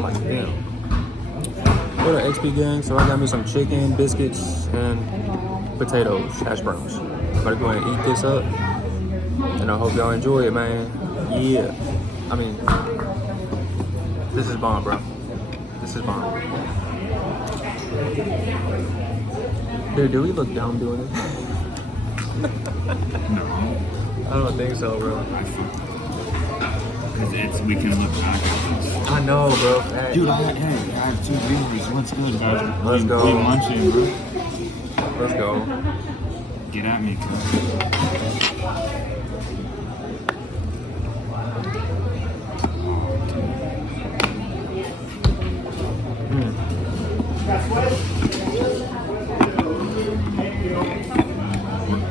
I'm like, damn. Go to XP gang, so I got me some chicken, biscuits, and potatoes, hash browns. I'm gonna go ahead and eat this up, and I hope y'all enjoy it, man. Yeah. I mean, this is bomb, bro. This is bomb. Dude, do we look dumb doing it? No. I don't think so, bro. Because we can look back at this. I know, bro. Hey. Dude, I have 2 viewers. What's good, guys? Let's go. We munching, bro. Let's go. Get at me, cuz.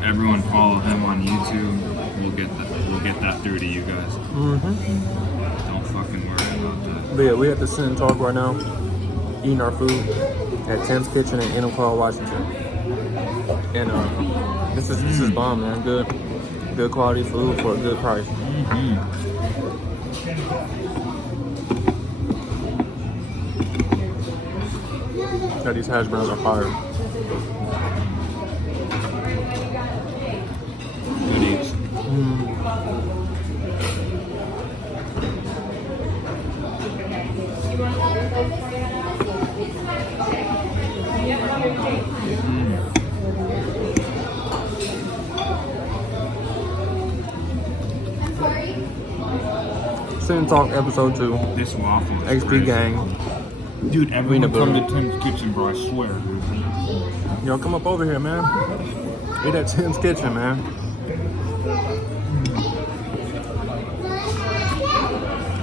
Everyone follow him on YouTube. We'll get that through to you guys. Mm-hmm. Don't fucking worry about that. But yeah, we at the Sit and Talk right now, eating our food at Tim's Kitchen in Enumclaw, Washington. And this is bomb, man. Good quality food for a good price. Mm-hmm. Yeah, these hash browns are fire. Good eats. Sit and Talk episode 2. This waffle is XP crazy. gang. Dude, everyone Peanut come to butter. Tim's Kitchen, bro, I swear. Yo, come up over here, man. Eat at Tim's Kitchen, man.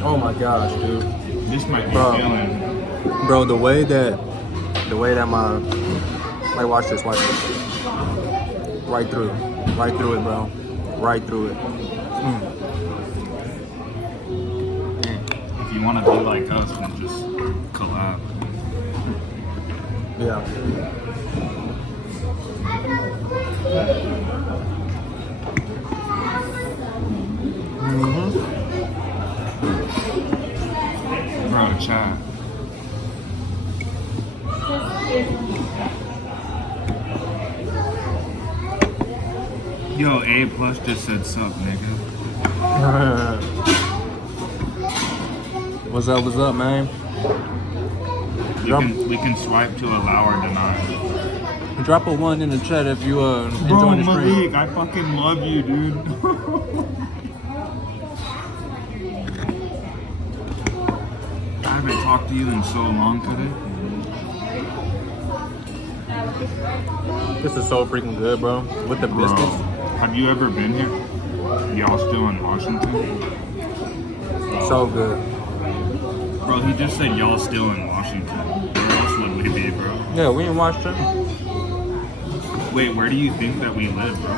Oh my gosh, dude. This might be Bro. filling. Bro, the way that my, like, watch this. Right through it, bro. Right through it. If you want to be like us, then just collab. Yeah. Bro, chat. Yo, A+ just said sup, nigga. What's up, man? We can swipe to allow or deny. Drop a 1 in the chat if you Bro, enjoying the stream. Malik, I fucking love you, dude. I haven't talked to you in so long today. This is so freaking good, bro. With the Bro, biscuits. have you ever been here? Y'all still in Washington? So good. Bro, he just said y'all still in Washington. Where else would we be, bro? Yeah, we in Washington. Wait, where do you think that we live, bro?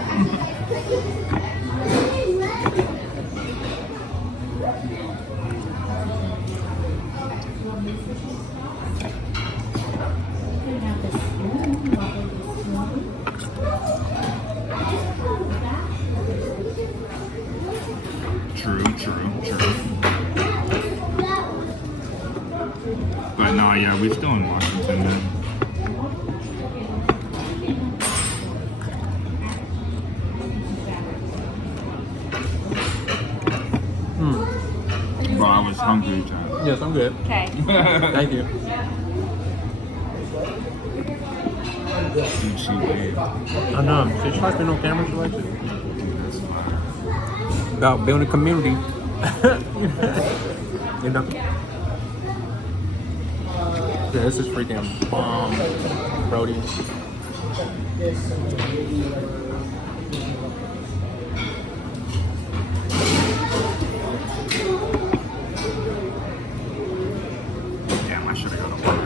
True. But nah, yeah, we're still in Washington, man. Bro, I was hungry, John. Yes, I'm good. Okay. Thank you. Dude, she waved. I know. She tries to be on camera, she likes it. About building a community. You know? Yeah, this is freaking bomb, Brody. Damn, I should have got a water.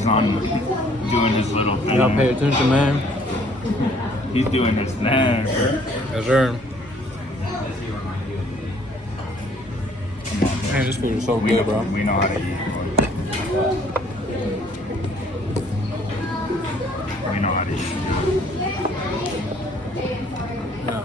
He's on doing his little thing. Y'all pay attention, man. He's doing his thing. Yes, sir. Man, this food is so good, bro. We know how to eat. We know how to eat. Yeah.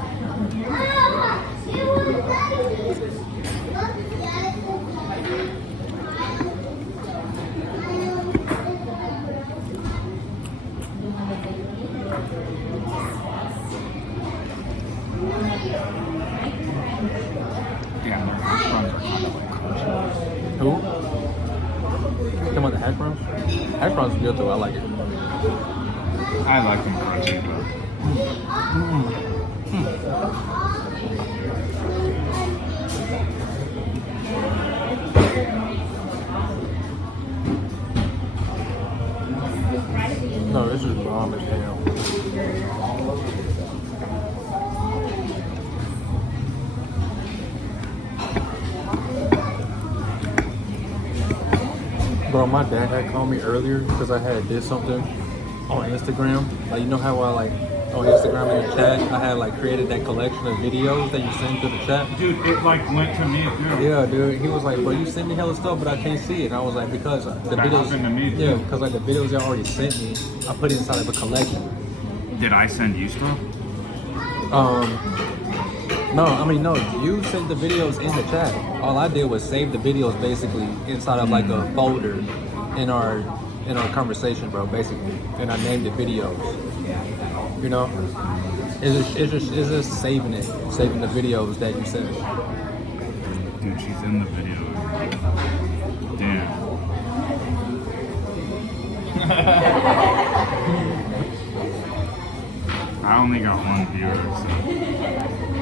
Damn, their hash browns are kind of like crunchy. Who? Talking about the hash browns? Hash browns are good though. I like it. I like them crunchy, but No, this is bomb as hell. Bro, my dad had called me earlier because I had did something on Instagram. Like, you know how I like on Instagram in the chat, I had like created that collection of videos that you send to the chat. dude, it like went to me too. Yeah, dude. He was like, "Bro, you send me hella stuff, but I can't see it." And I was like, "Because the videos, happened to me, too. yeah, because like the videos you already sent me, I put it inside of a collection." Did I send you stuff? No, I mean, no, you sent the videos in the chat. All I did was save the videos basically inside of like a folder in our conversation, bro, basically. And I named it videos. You know? It's just saving the videos that you sent. Dude, she's in the video. Damn. I only got one viewer, so.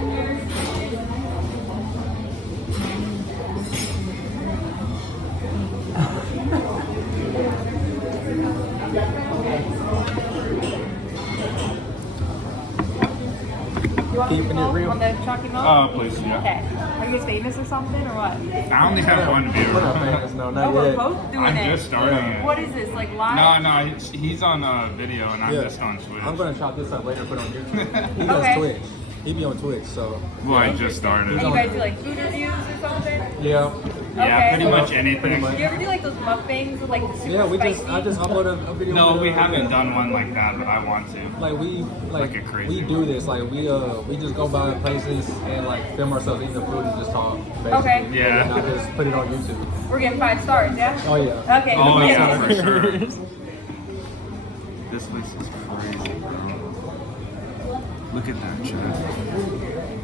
You want Keeping me to it go real. on the chalky milk? Please, yeah. Okay. Are you guys famous or something or what? I only have one We're not viewer. famous, no, Oh, not we're yet. both doing I'm it. just starting it. What is this, like live? No, he's on video and I'm Yeah. just on Twitch. I'm gonna chop this up later and put it on YouTube. He does Okay. Twitch. He be on Twitch, so Well, I just started. And you guys do like food reviews or something? yeah. Yeah, Okay. pretty much Pretty anything. much. Do you ever do like those mukbangs with like the super Yeah, spicy? I just uploaded a video. No, with, we haven't done one like that, but I want to. Like we Like a crazy we do this like we just go by places and like film ourselves eating the food and just talk. Basically. Okay. Yeah. And I just put it on YouTube. We're getting 5 stars, yeah? Oh yeah. Okay. Oh, cool. yeah, for sure. This place is crazy, bro. Look at that chat.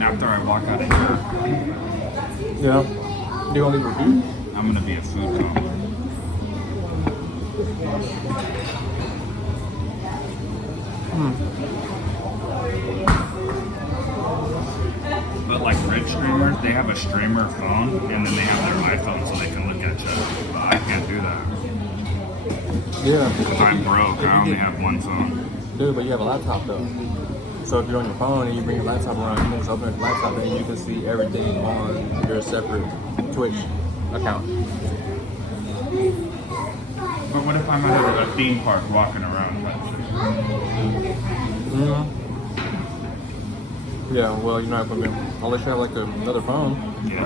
After I walk out of here, Yeah. Do you want to leave a review? I'm gonna be a food coma. But like rich streamers, they have a streamer phone and then they have their iPhone so they can look at chat. But I can't do that. Yeah. I'm broke. I only have one phone. Dude, but you have a laptop though. So if you're on your phone and you bring your laptop around, you can just open the laptop and you can see everything on your separate Twitch account. But what if I'm at a theme park walking around? Mm-hmm. Yeah, well, you're not gonna be unless you have like another phone. Yeah.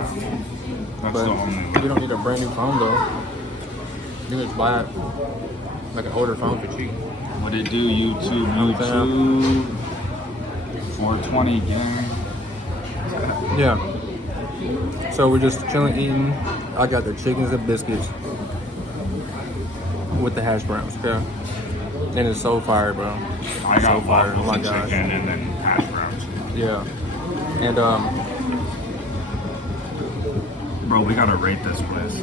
That's But the only you don't need a brand new phone though. You can just buy like an older phone for cheap. What it do, YouTube, YouTube. 420 gang. Yeah. So we're just chilling, eating. I got the chickens and biscuits with the hash browns. Yeah. And it's so fire, bro. I got So fire. waffles Oh my and gosh. chicken and then hash browns. Yeah. And Bro, we gotta rate this place.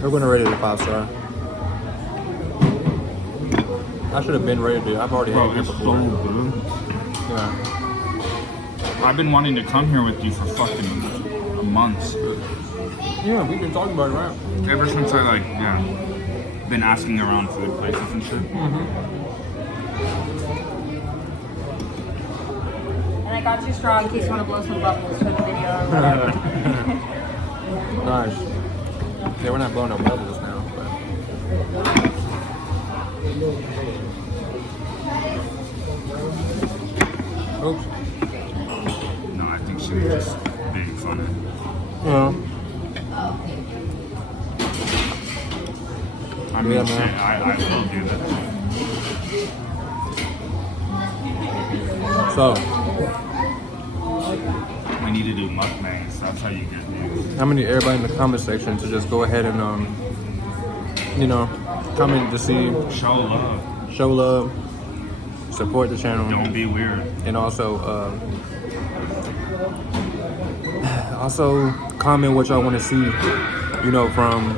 we're gonna rate it a 5-star. I should have been rated it. I've already Bro, had it it's here so before. good. Yeah. I've been wanting to come here with you for fucking months. Yeah, we've been talking about it, right? Ever since I been asking around food places and shit. And I got you strong in case you want to blow some bubbles for the video or whatever. Nice. Yeah, we're not blowing no bubbles now. But... Oops. No, I think she was just being funny. Yeah. I mean, Yeah, shit, man. I still do that. So, We need to do mukbangs. That's how you get views. I'm gonna need everybody in the comment section to just go ahead and, you know, comment to see, Show love. show love, support the channel, Don't be weird. and also comment what y'all want to see, you know, from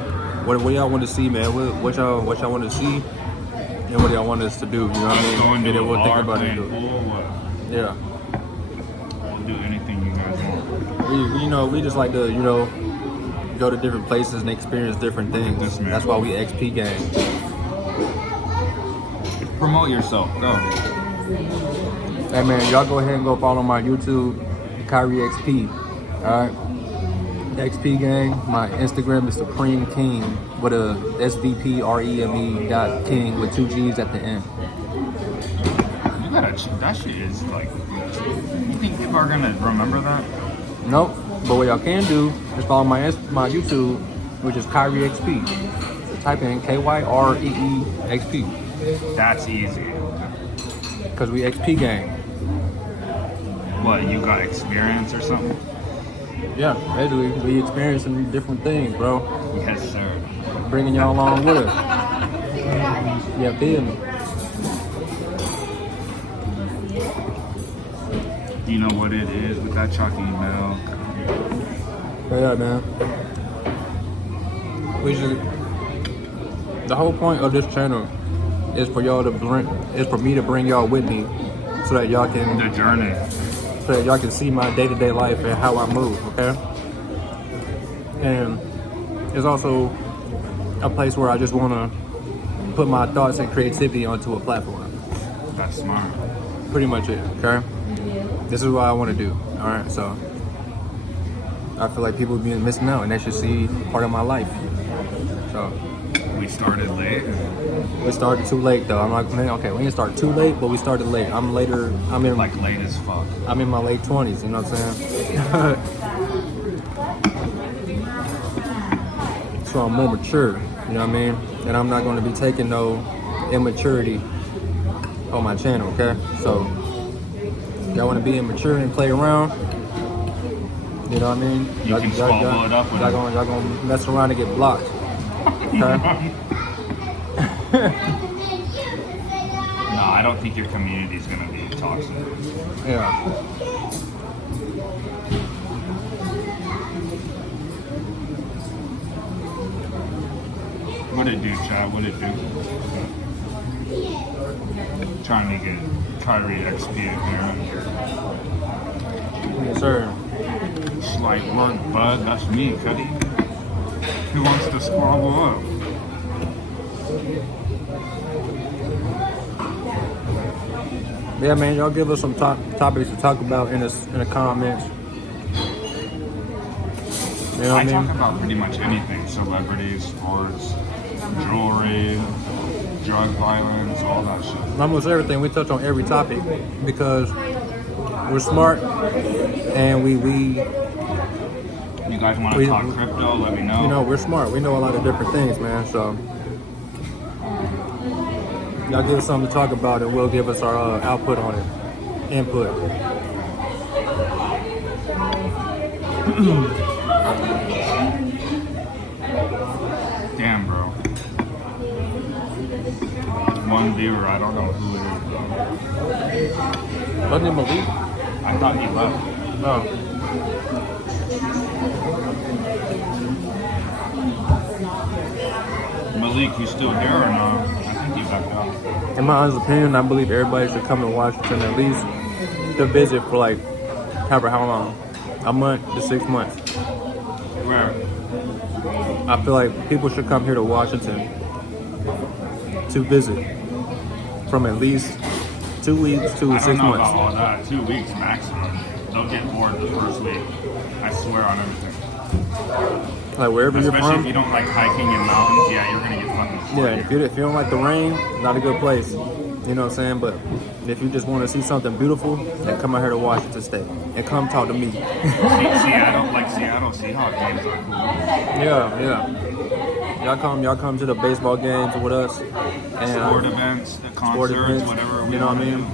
what y'all want to see, man. What y'all want to see, and what y'all want us to do. You know what I mean? Going to And a then we'll think bar, about it. playing pool, what? Yeah. We'll do anything you guys want. You know, we just like to, you know, go to different places and experience different things. Yes, man. That's why we XP gang. Promote yourself. Go. Hey man, y'all go ahead and go follow my YouTube, Kyrie XP. Alright? XP gang. My Instagram is Supreme King with a SVPREME.King with 2 G's at the end. You gotta. That shit is like. You think people are gonna remember that? Nope. But what y'all can do is follow my YouTube, which is Kyrie XP. So type in KYREEXP. That's easy. Because we XP gang. What? You got experience or something? Yeah, basically, we experiencing different things, bro. Yes, sir. Bringing y'all along with us. Yeah, feel me? You know what it is with that chocolate milk. Yeah, man. We should. The whole point of this channel is for y'all to for me to bring y'all with me, so that y'all can The journey. see my day-to-day life and how I move, okay? And it's also a place where I just want to put my thoughts and creativity onto a platform. That's smart. Pretty much it, okay? This is what I want to do, all right? So I feel like people be missing out and they should see part of my life. So We started late. we started too late though. I'm like, man, okay, we didn't start too late, but we started late. I'm in Like late as fuck. I'm in my late 20s, you know what I'm saying? So I'm more mature, you know what I mean? And I'm not going to be taking no immaturity on my channel, okay? So y'all want to be immature and play around, you know what I mean? You can squabble it up with y'all gonna mess around and get blocked, okay? No, I don't think your community is gonna be toxic. Yeah. What it do, Chad? What it do? Trying to get Kyrie XP in here. Yes, sir. Slight work, bud. That's me, Cuddy. Who wants to squabble up? Yeah, man, y'all give us some topics to talk about in the comments. You know what I I mean? talk about pretty much anything. Celebrities, sports, jewelry, drug violence, all that shit. Almost everything. We touch on every topic because we're smart and we You guys want to talk crypto? Let me know. you know, we're smart. We know a lot of different things, man. So y'all give us something to talk about and we'll give us our output on it. Input. Damn, bro. One viewer, I don't know who it is, bro. Wasn't it Malik? I thought he left. No. Malik, you still here or no? I think he's back out. In my honest opinion, I believe everybody should come to Washington at least to visit for like however how long? A month to 6 months. Where? I feel like people should come here to Washington to visit from at least 2 weeks to I 6 don't know months. about all that. 2 weeks maximum. They'll get bored the first week. I swear on everything. Like wherever you're Especially from. if you don't like hiking in mountains, yeah, you're gonna get fucking bored. Yeah, if you don't like the rain, not a good place. You know what I'm saying? But if you just want to see something beautiful, then come out here to Washington State and come talk to me. Seattle Seahawks games are cool. Yeah. Y'all come to the baseball games with us and Sport events, the sport concerts, events, whatever. you know what I mean?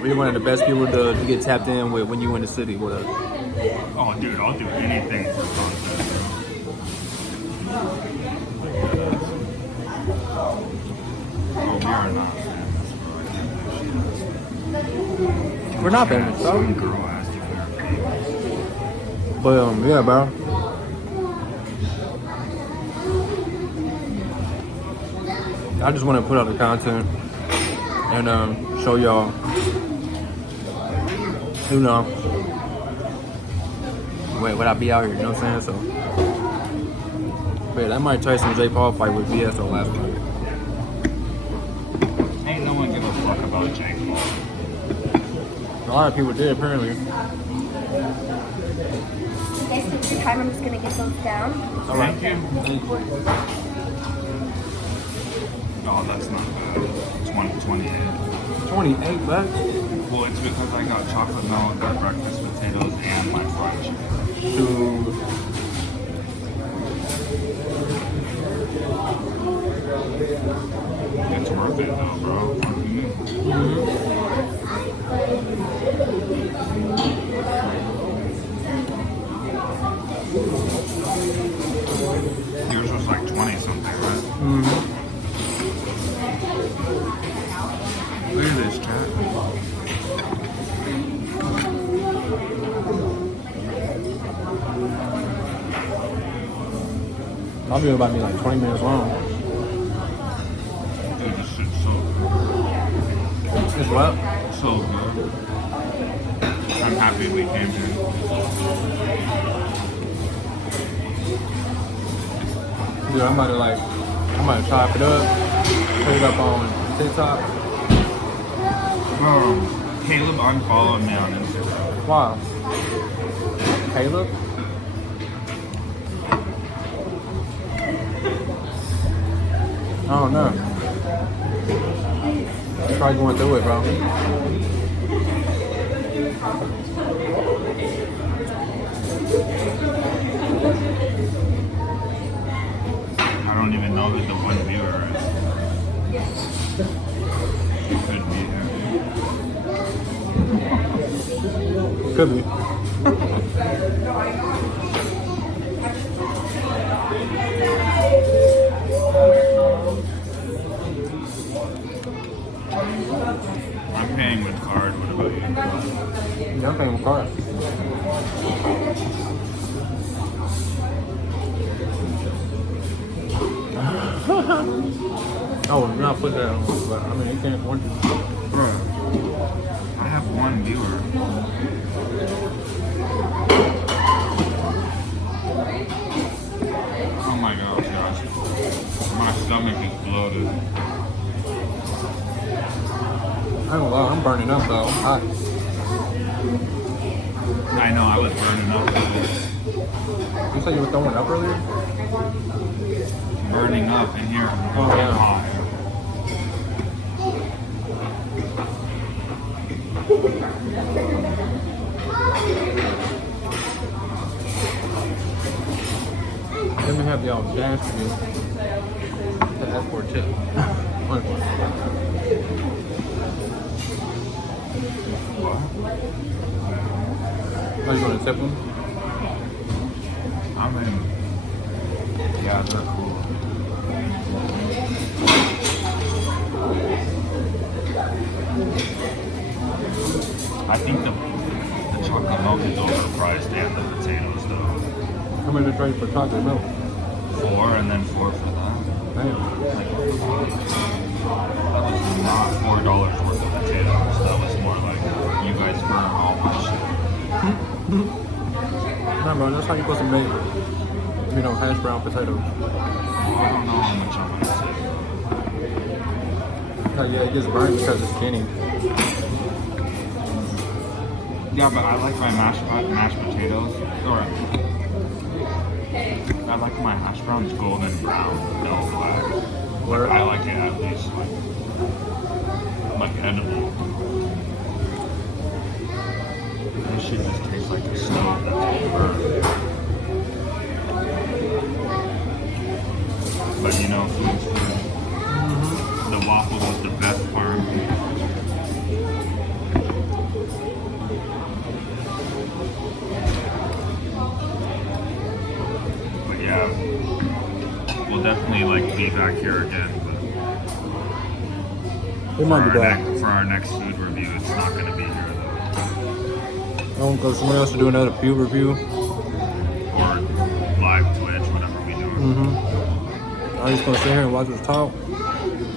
We're one of the best people to get tapped in with when you in the city with us. Oh, dude, I'll do anything for concerts. Oh, we are not famous, bro. We're not famous, bro. Some girl asked if we were famous. But yeah, bro. I just want to put out the content and show y'all, you know, what I be out here, you know what I'm saying? So, but yeah, that Mike Tyson Jake Paul fight with BS though last night. Ain't no one give a fuck about Jake Paul. A lot of people did apparently. Guys, take your time. I'm just gonna get those down. All right. Thank you. Oh, that's not bad. 28. 28 bucks. Well, it's because I got chocolate milk, got breakfast potatoes, and my brunch. Dude. It's worth it though, bro. Yours was like 20 something, right? Look at this, chat. I'll be about me like 20 minutes long. Dude, this shit's so good. It's what? So good. I'm happy we came here. Dude, I'm about to chop it up, put it up on TikTok. Caleb unfollowed me on Instagram. Wow. Caleb? I don't know. Try going through it, bro. I don't even know who the one viewer is. He could be here. Could be. I'm paying with card. What about you? Yeah, I'm paying with card. Oh, not put that on, but I mean, you can't want to. Bro, I have one viewer. Oh my gosh. My stomach is bloated. I don't know, I'm burning up though. I'm hot. I know, I was burning up earlier. You said you were throwing up earlier? Burning up in here. Oh, yeah. Hot. Let me have the audacity to ask for a tip. Honestly. Are you going to tip them? I mean, yeah, they're cool. I think the chocolate milk is overpriced and the potatoes though. How much is it for chocolate milk? 4 and then 4 for that. Damn. That was not $4 worth of potatoes. That was more like you guys burn all my shit. Nah, bro, that's how you supposed to make, hash brown potatoes. I don't know how much I'm gonna Oh yeah, it gets burnt because it's skinny. Yeah, but I like my mashed potatoes. Or I like my hash browns golden brown, no black. Where? I like it at least like edible. This shit just tastes like a stove that's burned. But you know, food's food. The waffle was the best part. But yeah, we'll definitely like be back here again. But We might be back. for our next food review, it's not going to be here though. I want to go somewhere else to do another food review. Or live Twitch, whatever we do. I'm just gonna sit here and watch us talk.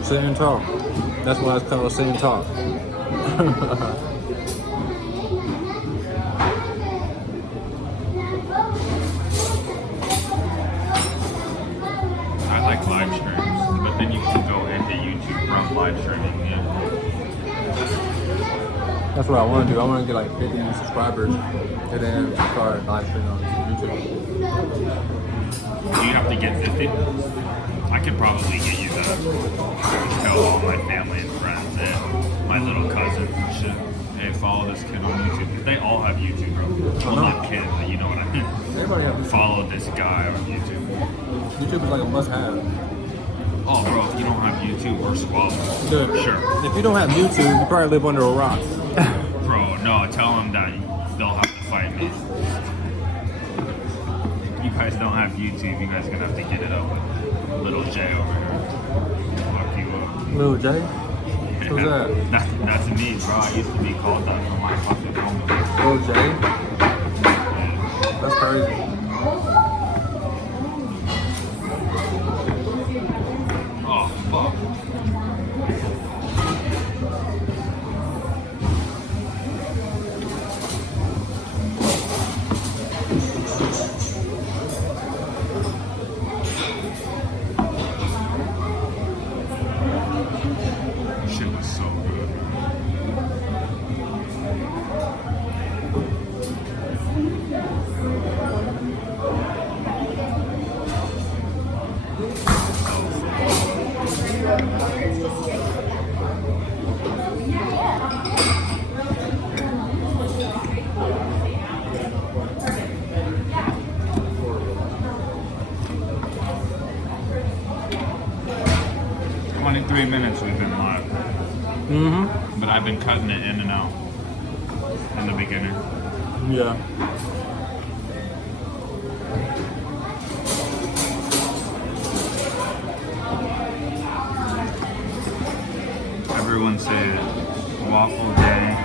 Sit and talk. That's why it's called sit and talk. I like live streams, but then you can go into YouTube from live streaming. Yeah. That's what I want to do. I want to get like 50 new subscribers and then start live streaming on YouTube. Do you have to get 50? I could probably get you that. Tell all my family and friends and my little cousins and shit. Hey, follow this kid on YouTube. They all have YouTube, bro. Well, not kids, but you know what I mean. Everybody has YouTube. Follow this guy on YouTube. YouTube is like a must-have. Oh, bro, if you don't have YouTube, we're swallowed. Dude, Sure. if you don't have YouTube, you probably live under a rock. Bro, no, tell them that they'll have to fight me. You guys don't have YouTube, you guys are gonna have to get it up with Little J over here. Fuck you up. Little J? Who's that? That's me, bro. I used to be called that for my fucking moment. Little J? That's crazy. Oh, fuck. Shit was so good. Only 3 minutes we've been live, but I've been cutting it in and out in the beginning. Yeah. Everyone say it. Waffle day.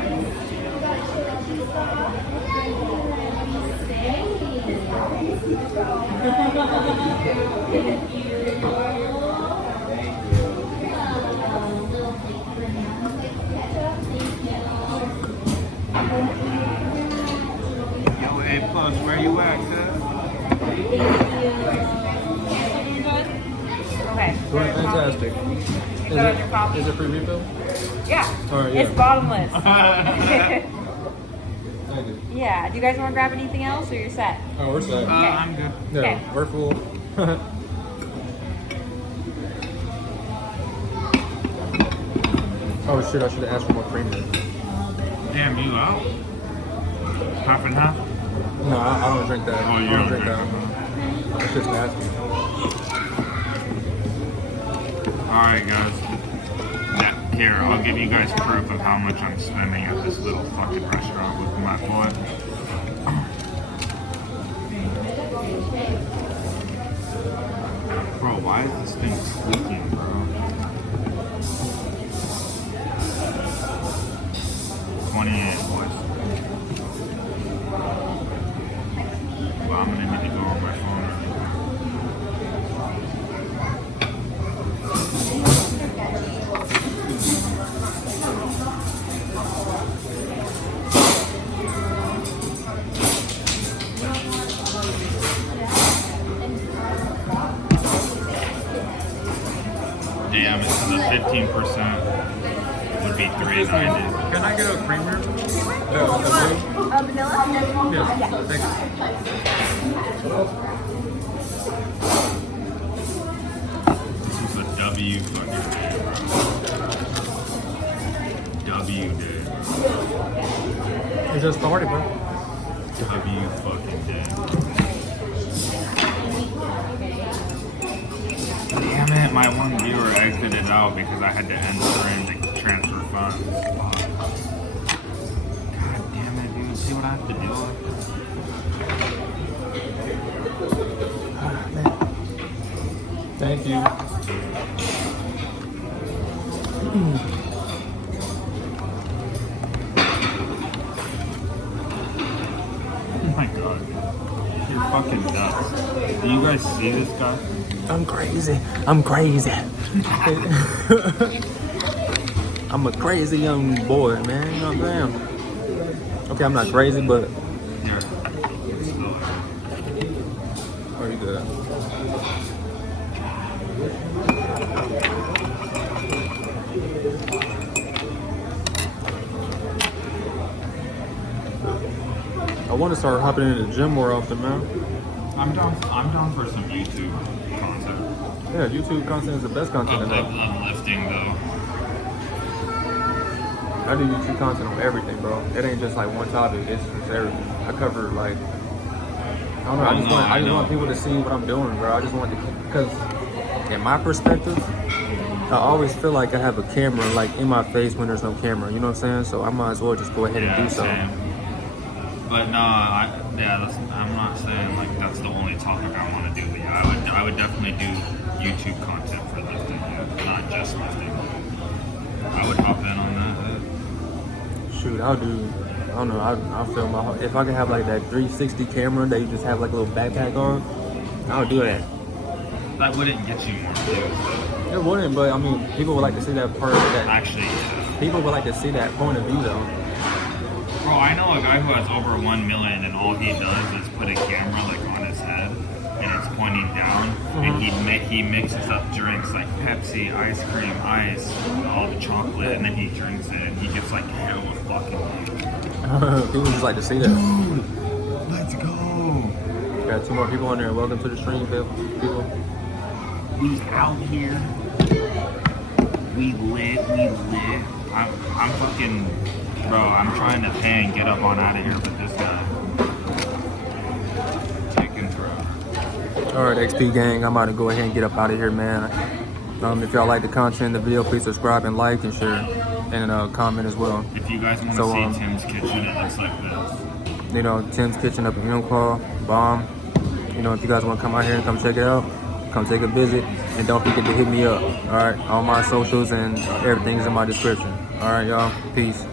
Yo, A+, where you at, cuz? Okay. Doing fantastic. Is your coffee? Is it free refill? Yeah. All right, yeah. It's bottomless. Thank you. Yeah. Do you guys want to grab anything else, or you're set? Oh, we're set. I'm good. Yeah, okay. we're full. Oh shit, I should have asked for more creamer. Damn, you out? Half and half? No, I don't drink that. Oh, you I don't don't drink drink that. That's just nasty. Alright, guys. Here, I'll give you guys proof of how much I'm spending at this little fucking restaurant with my boy. Bro, why is this thing squeaking, bro? $28, boys. Well, I'm gonna need to go on my phone really quick. Damn, it's the 15%. $3.90. Can I get a creamer? Vanilla? Yeah, thank you. This is a W fucking day, bro. W day. It just started, bro. W fucking day. Damn it, my one viewer exited out because I had to enter in the transfer funds. Fuck. God damn it, dude. See what I have to deal with? Thank you. Oh my god. You're fucking nuts. Do you guys see this guy? I'm crazy. I'm crazy. I'm a crazy young boy, man. You know what I'm saying? Okay, I'm not crazy, but. Here. Oh, you good? I want to start hopping into the gym more often, man. I'm down for some YouTube content. Yeah, YouTube content is the best content in there. Of lifting though. I do YouTube content on everything, bro. It ain't just like one topic. It's just everything. I cover like, I don't know. I just want people to see what I'm doing, bro. I just want to, because in my perspective, I always feel like I have a camera like in my face when there's no camera. You know what I'm saying? So I might as well just go ahead and do something. Same. But no, I'm not saying like that's the only topic I want to do. But yeah, I would definitely do YouTube content for lifting, not just lifting. I would hop in on that. Shoot, I'll do. I don't know. I'll film my. If I can have like that 360 camera that you just have like a little backpack on, I'll do that. That wouldn't get you more views. It wouldn't, but I mean, people would like to see that part. That Actually, yeah. people would like to see that point of view, though. Bro, I know a guy who has over 1 million, and all he does is put a camera like on his head, and it's pointing down, and he mixes up drinks like Pepsi, ice cream, ice, all the chocolate, and then he drinks it, and he gets like hella fucking views. People just like to see that. Dude, let's go. Got 2 more people on there. Welcome to the stream, people. We out here. We lit. I'm fucking, bro, I'm trying to pay and get up on out of here, but this guy taking forever. Alright, XP gang, I'm about to go ahead and get up out of here, man. If y'all like the content of the video, please subscribe and like and share, and comment as well. If you guys want to see Tim's kitchen, it looks like this. You know, Tim's kitchen up in Unicall, bomb. You know, if you guys want to come out here and come check it out, come take a visit, and don't forget to hit me up. Alright, all my socials and everything's in my description. Alright, y'all, peace.